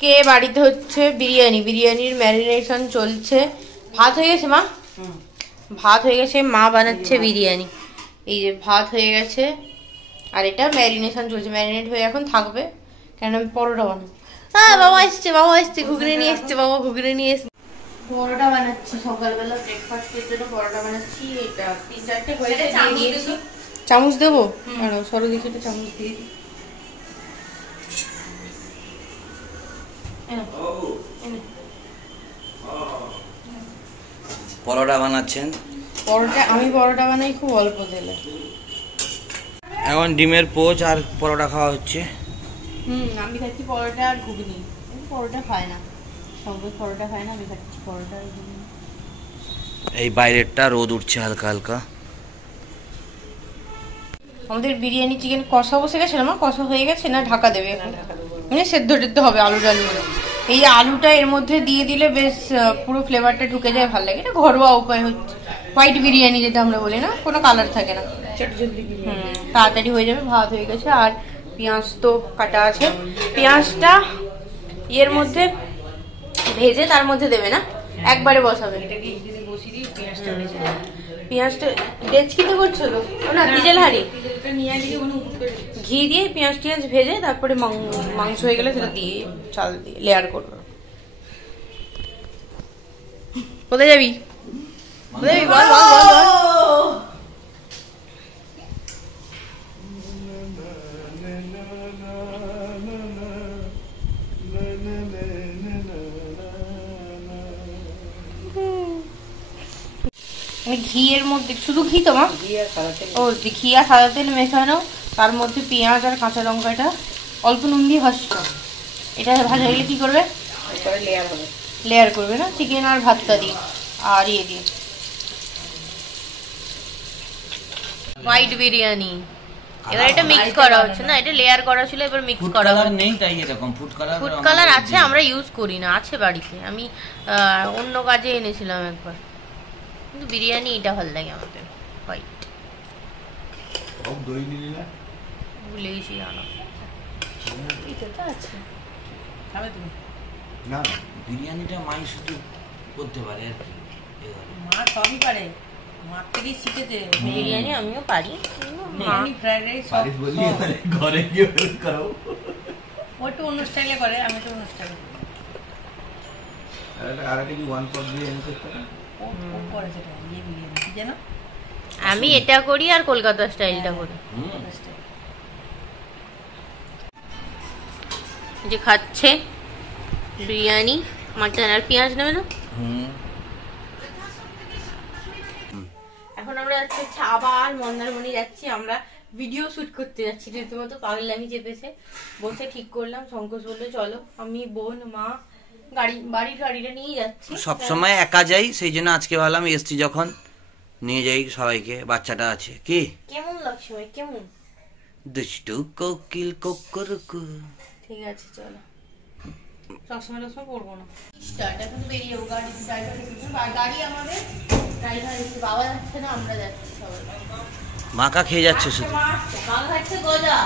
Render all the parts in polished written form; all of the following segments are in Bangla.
কে বাড়িতে হচ্ছে বিরিয়ানির ম্যারিনেশন চলছে। ভাত হয়ে গেছে মা, ভাত হয়ে গেছে, মা বানাচ্ছে বিরিয়ানি। এই যে ভাত হয়ে গেছে আর এটা ম্যারিনেশন চলছে, ম্যারিনেট হয়ে এখন থাকবে। কেন আমি পরোটা বানাবো। হ্যাঁ বাবা এসছে ঘুগনি নিয়ে এসছে, বাবা ঘুগনি নিয়ে এসছে। পরোটা বানাচ্ছি সকালবেলা ব্রেকফাস্টের জন্য, পরোটা বানাচ্ছি। এটা 3-4টে হয়েছে, দিয়ে দিয়েছি। চামচ দেবো? সরো দেখি একটা চামচ দিয়ে দিই। পরোটা বানাচ্ছেন? আমি পরোটা বানাই খুব অল্প তেলে। এখন ডিমের পোচ আর পরোটা খাওয়া হচ্ছে। আমি খাচ্ছি পরোটা আর ঘুগনি। পরোটা খায় না, সঙ্গে পরোটা খায় না, আমি খাচ্ছি পরোটা আর ঘুগনি। এই বাইরেরটা রোদ উঠছে হালকা হালকা। আমাদের বিরিয়ানি চিকেন কষা বসে গেছে না মা? কষা হয়ে গেছে না ঢাকা দেবে? মানে সেদ্ধ টেদ্ধ হবে আলু। এই আলুটা এর মধ্যে দিয়ে দিলে বেশ পুরো ফ্লেভারটা ঢুকে যায়, ভালো লাগে। এটা ঘরোয়া উপায় হচ্ছে হোয়াইট বিরিয়ানি, যেটা আমরা বলি না, কোনো কালার থাকে না, তাড়াতাড়ি হয়ে যাবে। ভাত হয়ে গেছে আর পেঁয়াজ তো কাটা আছে। পেঁয়াজটা এর মধ্যে ভেজে তার মধ্যে দেবে না, একবারে বসাবে। পেঁয়াজটা ডেচকিতে করছো তো না, ডিজেল হাঁড়ি? ঘি দিয়ে পেঁয়াজ টিয়াজ ভেজে তারপরে মাংস হয়ে গেলে সেটা দিয়ে চাল দিয়ে লেয়ার করবে। কোথায় যাবি? বল বল বল বল। ঘিয়ের মধ্যে শুধু ঘি তো মা? ঘি আর সাদা তেল মেশানো, তার মধ্যে পেঁয়াজ আর কাঁচা লঙ্কাটা অল্প নুন দিয়ে ভাজছো। এটা ভাজা হলে কি করবে? লেয়ার করবে না, চিকেন আর ভাতটা দিয়ে আর ইয়ে দিয়ে। হোয়াইট বিরিয়ানি এবার এটা মিক্স করা হচ্ছে না, এটা লেয়ার করা ছিল, এবার মিক্স করা হচ্ছে। নেই তাই এরকম ফুড কালার আছে, আমরা ইউজ করি না, আছে বাড়িতে। আমি অন্য কাজে এনেছিলাম একবার, কিন্তু বিরিয়ানি এটা ভালো লাগে আমাদের হোয়াইট। ভুলে গেছি জানো। না বিরিয়ানিটা মাই শুধু করতে পারে আর কি, মা সবই পারে, মা থেকে শিখেছে। বিরিয়ানি আমিও পারি, ফ্রাইড রাইস ঘরে গিয়ে করো। ও একটু অন্য স্টাইলে করে, আমি একটু অন্য স্টাইলে করি। আমি এটা করি আর কলকাতা স্টাইলটা করি। যে খাচ্ছে বিরিয়ানি মাটন আর পেঁয়াজ নেবে না। এখন আমরা যাচ্ছি হচ্ছে আবার মন্দারমণি যাচ্ছি, আমরা ভিডিও শুট করতে যাচ্ছি। রীতিমতো পাগলামি চেপেছে, বসে ঠিক করলাম। শঙ্কর বললো চলো, আমি বোন মা বাড়ির গাড়িটা নিয়ে যাচ্ছি। সবসময় একা যাই, সেই জন্য আজকে ভাবলাম এসছি যখন নিয়ে যাই সবাইকে, বাচ্চাটা আছে। কি কেমন লাগছে ভাই? কেমন দুষ্টু কোকিল কোকরকু। ঠিক আছে চলো, চশমা পরবো না। স্টার্ট এখন বেরিয়ে যাবো, গাড়ি আমাদের ড্রাইভার এসে, বাবা যাচ্ছে না, আমরা যাচ্ছি সবাই। মাকা খেয়ে যাচ্ছে শুধু, মা খাচ্ছে গজা।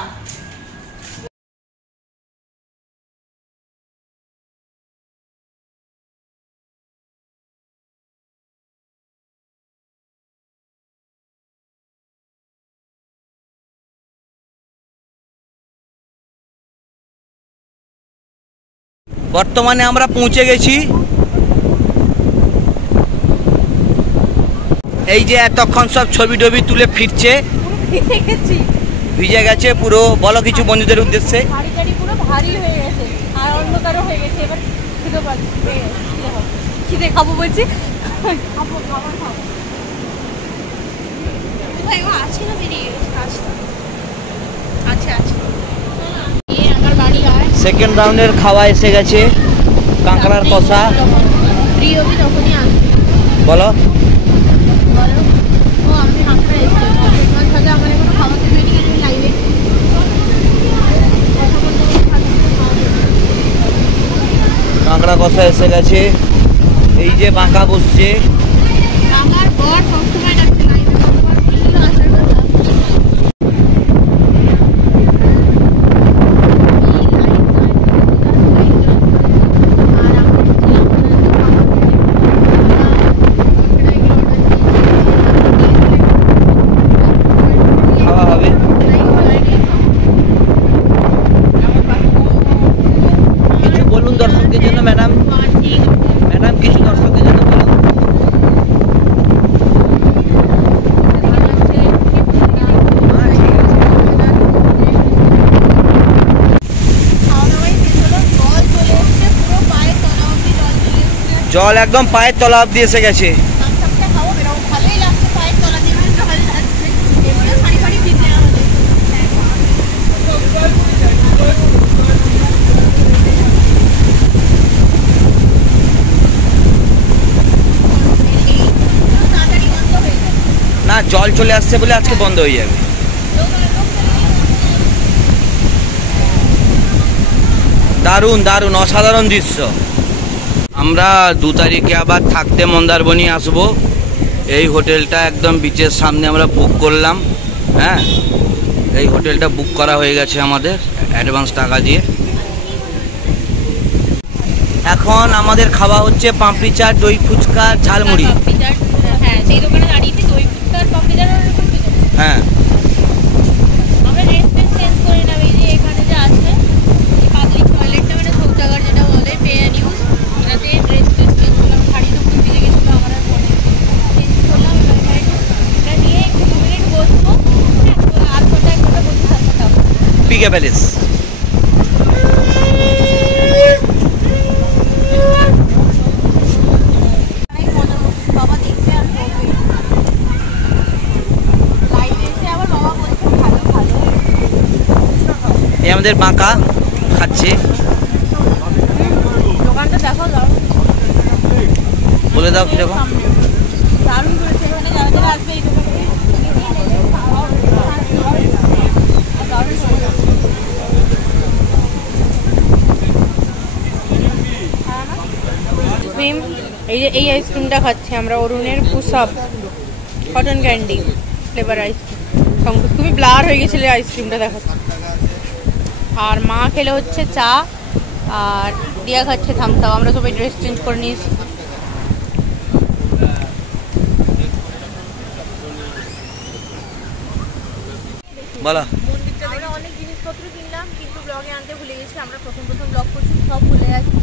বর্তমানে আমরা পৌঁছে গেছি। এই যে এতক্ষণ সব ছবি টবি তুলে ফিরছে, ভিজে গেছে পুরো। বলো কিছু বন্ধুদের উদ্দেশ্যে। পুরো ভারী হয়ে গেছে আর অন্ধকারও হয়ে গেছে। এবার খিদে খাবো বলছি, খাবার খাবো। আছে না বেরিয়ে গেছে, আছে আমার বাড়ি আর সেকেন্ড রাউন্ডের খাওয়া এসে গেছে, কাঁকড়ার কষা। বলো কাঁকড়া কষা এসে গেছে। এই যে বাঁকা বসছে, দর্শকদের জন্য ম্যাডাম কিছু দর্শকদের জন্য বলো। জল একদম পায়ের তলা অব্দি এসে গেছে। না জল চলে আসছে বলে আজকে বন্ধ হয়ে যাবে। দারুণ দারুণ অসাধারণ দৃশ্য। আমরা 2 তারিখে আবার থাকতে মন্দারমণি আসবো। এই হোটেলটা একদম বিচের সামনে আমরা বুক করলাম। হ্যাঁ, এই হোটেলটা বুক করা হয়ে গেছে আমাদের অ্যাডভান্স টাকা দিয়ে। এখন আমাদের খাওয়া হচ্ছে পাপড়ি চাট, দই ফুচকা, ঝালমুড়ি। হ্যাঁ পিকে প্যালেস। এই আমাদের বাঁকা খাচ্ছে। দোকানটা দেখো, বলে দাও কিরকম। দারুণ করেছে, এখানে যারা যারা আসবে এই দোকানে আইসক্রিম। এই যে এই আইসক্রিমটা খাচ্ছি আমরা, অরুণের পুষআপ কটন ক্যান্ডি ফ্লেভার আইসক্রিম। সংকোচ তুমি ব্লার হয়ে গেছিলে আইসক্রিমটা দেখাচ্ছি। আর মা খেলে হচ্ছে চা, আর দিয়া খাচ্ছে থামস আপ। আমরা সবাই ড্রেস চেঞ্জ করে নিয়েছি। বলো। আমরা অনেক জিনিসপত্র কিনলাম কিন্তু ব্লগে আনতে ভুলে গেছি। আমরা প্রথম ব্লগ করছি, সব ভুলে যাচ্ছি।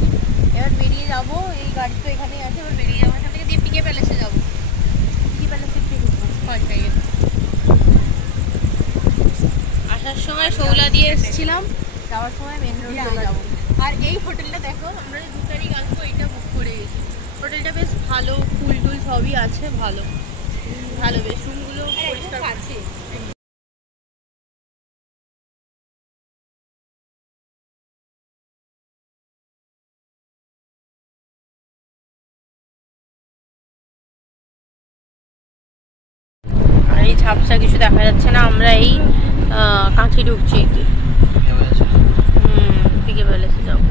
এবার বেরিয়ে যাবো, এই গাড়ি তো এখানেই আছে। এবার বেরিয়ে যাবো, এখান থেকে দিয়ে পিকে প্যালেসে যাবো। পিকে প্যালেসে একটু ঢুকবো কয়েকটা গেলে। আসার সময় শৌলা দিয়ে এসেছিলাম, যাওয়ার সময় মেন রোড দিয়ে যাবো। আর এই হোটেলটা দেখো, আমরা 2 তারিখ আসবো, এইটা বুক করে গেছি। হোটেলটা বেশ ভালো, ফুল টুল সবই আছে, ভালো ভালো বেশ রুমগুলো পরিষ্কার আছে। এই ঝাপসা কিছু দেখা যাচ্ছে না। আমরা এই কাঁচি ঢুকছি, পিকে প্যালেসে যাবো।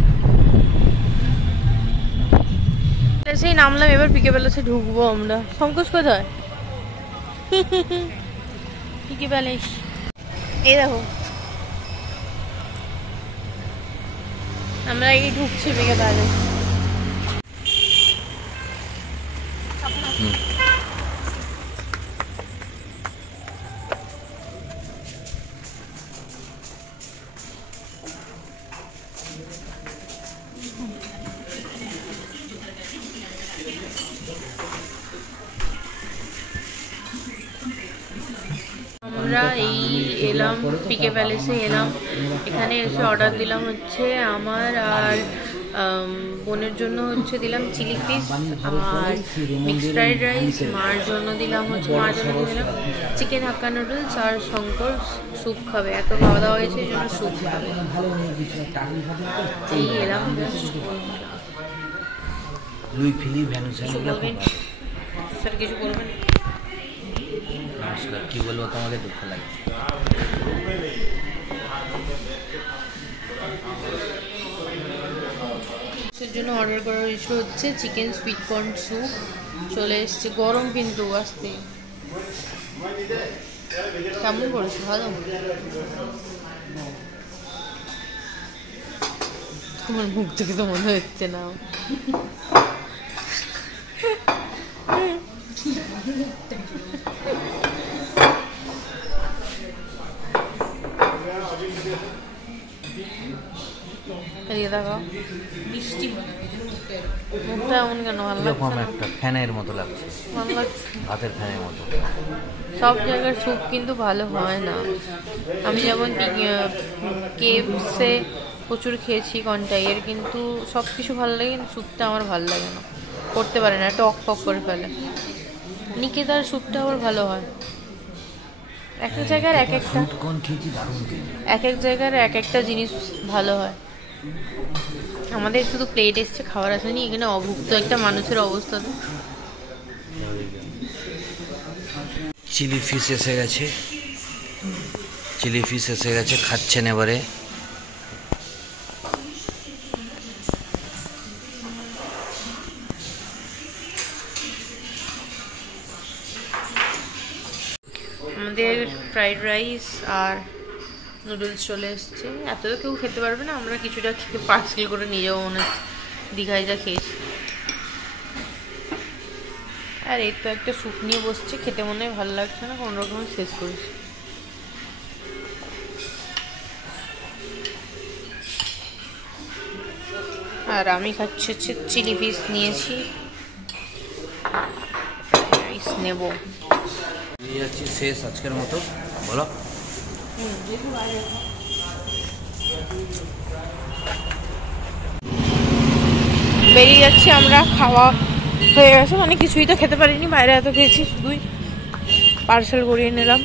প্যালেসেই নামলাম, এবার পিকে প্যালেসে ঢুকবো আমরা। সংকোচ কোথায়? পিকে প্যালেস এই দেখো, আমরা এই ঢুকছি পিকে প্যালেস। আমরা এই এলাম পিকে প্যালেসে এলাম। এখানে এসে অর্ডার দিলাম হচ্ছে আমার আর বোনের জন্য হচ্ছে দিলাম চিলি ফিশ আর মিক্সড ফ্রাইড রাইস। মার জন্য দিলাম চিকেন হাক্কা নুডলস। আর শঙ্কর স্যুপ খাবে, এত খাওয়া দাওয়া হয়েছে এই জন্য স্যুপ খাবে। এই এলাম। স্যার কিছু বলবেন? নমস্কার, কি বলবো তোমাকে, দুঃখ লাগে। জন্য অর্ডার করার ইস্যু হচ্ছে চিকেন সুইট কর্ন স্যুপ চলে এসছে, গরম কিন্তু আসতে। কেমন করেছে? ভালো? তোমার মুখ থেকে তো মনে হচ্ছে না। এদিকে দেখাও, মিষ্টি মনে হয়, এই জন্য মুখটা এরকম। মুখটা এমন কেন? ভালো এরকম লাগছে না? একটা ফ্যানের মতো লাগছে, ভালো লাগছে। ভাতের ফ্যানের মতো। সব জায়গার স্যুপ কিন্তু ভালো হয় না। আমি যেমন কেএফসে প্রচুর খেয়েছি কন্টাইয়ের, কিন্তু সব কিছু ভালো লাগে, কিন্তু স্যুপটা আমার ভালো লাগে না, করতে পারে না, টক টক করে ফেলে। নিকেতার স্যুপটা আবার ভালো হয়। এক এক জায়গার এক একটা, এক এক জায়গার এক একটা জিনিস ভালো হয়। আমাদের শুধু প্লেট এসছে, খাবার আসেনি। এখানে অভুক্ত একটা মানুষের অবস্থা তো। চিলি ফিশ এসে গেছে, চিলি ফিশ এসে গেছে, খাচ্ছেন এবারে। আমাদের ফ্রাইড রাইস আর নুডলস চলে এসছে। এত তো কেউ খেতে পারবে না, আমরা কিছুটা খেতে পার্সেল করে নিয়ে যাবো মনে হচ্ছে, দীঘায় যা খেয়েছি। আর এই তো একটা স্যুপ নিয়ে বসছে, খেতে মনে হয় ভালো লাগছে না, কোনো রকমের শেষ করেছি। আর আমি খাচ্ছি হচ্ছে চিলি ফিশ নিয়েছি, রাইস নেবো। নিয়ে যাচ্ছি, শেষ আজকের মতো। বলো। বেরিয়ে যাচ্ছি আমরা, খাওয়া হয়ে গেছে, মানে কিছুই তো খেতে পারিনি, বাইরে এত খেয়েছি, শুধুই পার্সেল করিয়ে নিলাম।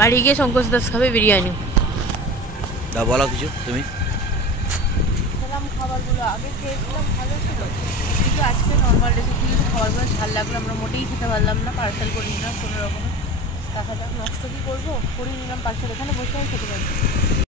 বাড়ি গিয়ে শঙ্কর দাস খাবে বিরিয়ানি। দা বলো কিছু তুমি। খেলাম খাবারগুলো, আগে খেয়েছিলাম ভালো ছিল, কিন্তু আজকে নর্মাল রেসিপি কিন্তু খাবারগুলো ঝাল লাগলো, আমরা মোটেই খেতে পারলাম না, পার্সেল করে নিলাম কোনো রকম। দেখা যাক, নষ্ট কি করবো, করিয়ে নিলাম পার্সেল, এখানে বসে খেতে পারবো।